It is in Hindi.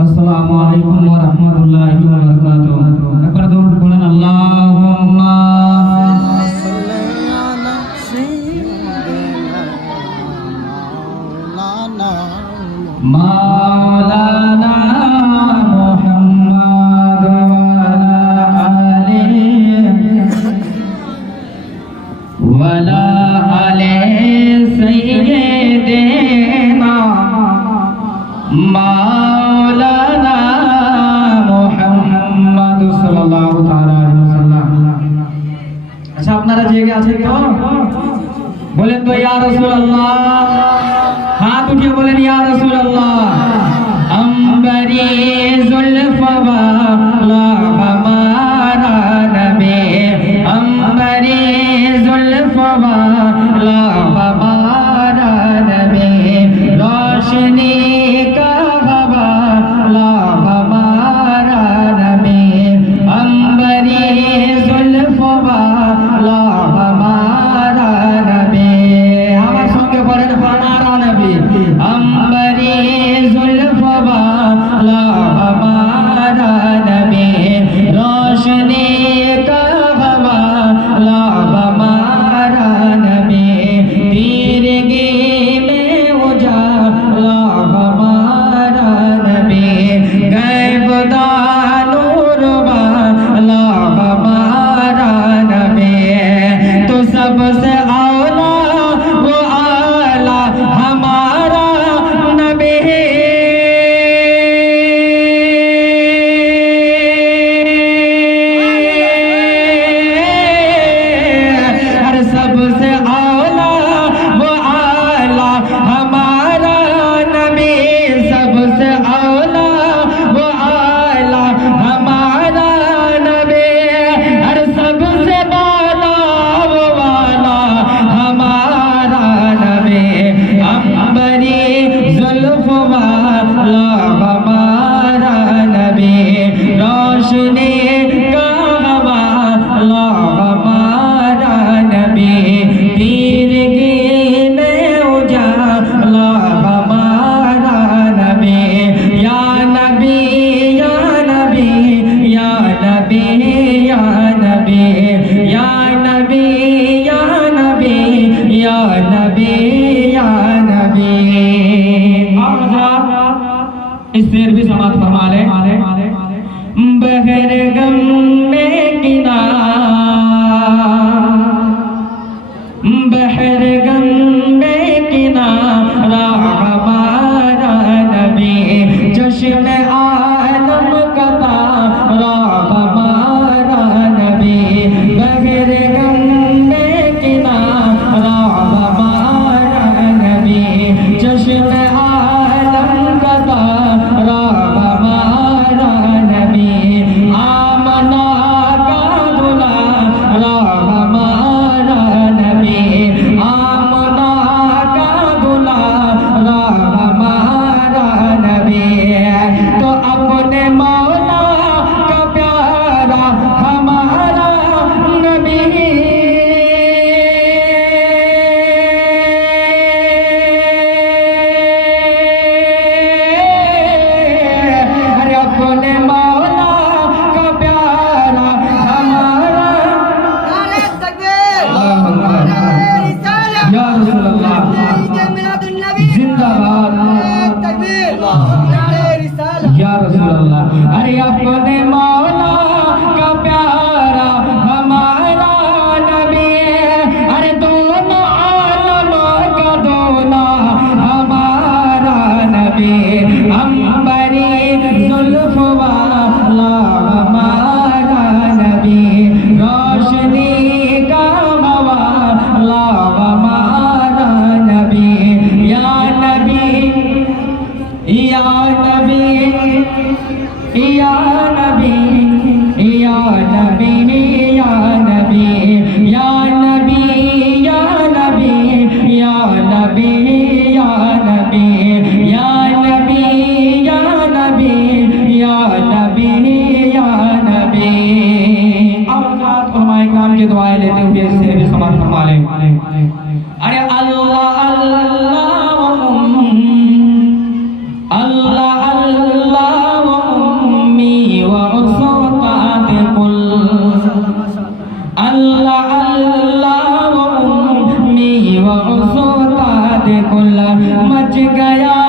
अस्सलामु अलैकुम व रहमतुल्लाहि व बरकातुहू। एक बार दुरूद पढ़ें, अल्लाहुम्मा मौलाना मुहम्मद वाला आले सय्यिदना मौलाना मुहम्मद सल्लल्लाहु ताला अलैहि वसल्लम। अच्छा, আপনারা জেগে আছেন তো? বলেন তো ইয়া রাসূলুল্লাহ। हाथ उठिए बोलें या रसूल अल्लाह। अंबरी जुल्फ़ा वाला हमारा नबी, अंबरी जुल्फ़ा वाला हमारा नबी, रोशनी का वाला हमारा नबी, अंबरी जुल्फ़ा वाला हमारा नबी। हमारे संगे पढ़ें हमारा नबी, अंबरी जुल्फ़ा वाला हमारा नबी, रोशनी का वाला हमारा नबी, तीरगी में उजाला हमारा नबी, गैब दानूर वाला हमारा नबी, तो सबसे आला वो आला हमारा नबी। हर सबसे आला वो आला हमारा नबी, सबसे आला वो आला हमारा नबी, हर सबसे बाला वो वाला हमारा नबी, अंबरी जुल्फ़ा वाला हमारा नबी, रोशनी का वाला हमारा नबी, तीरगी में उजाला हमारा नबी, या नबी या नबी या नबी या नबी या नबी या नबी या नबी या नबी। और इस शेर भी समाप्त फरमा लें। बहर गम में किनारा, बहर गम में किनारा हमारा नबी, चश्मे आलम का तारा हमारा नबी, बहर गम में किनारा हमारा नबी, चश्मे आलम का तारा हमारा नबी, आमना गौसो ताद कुल्ला मच गया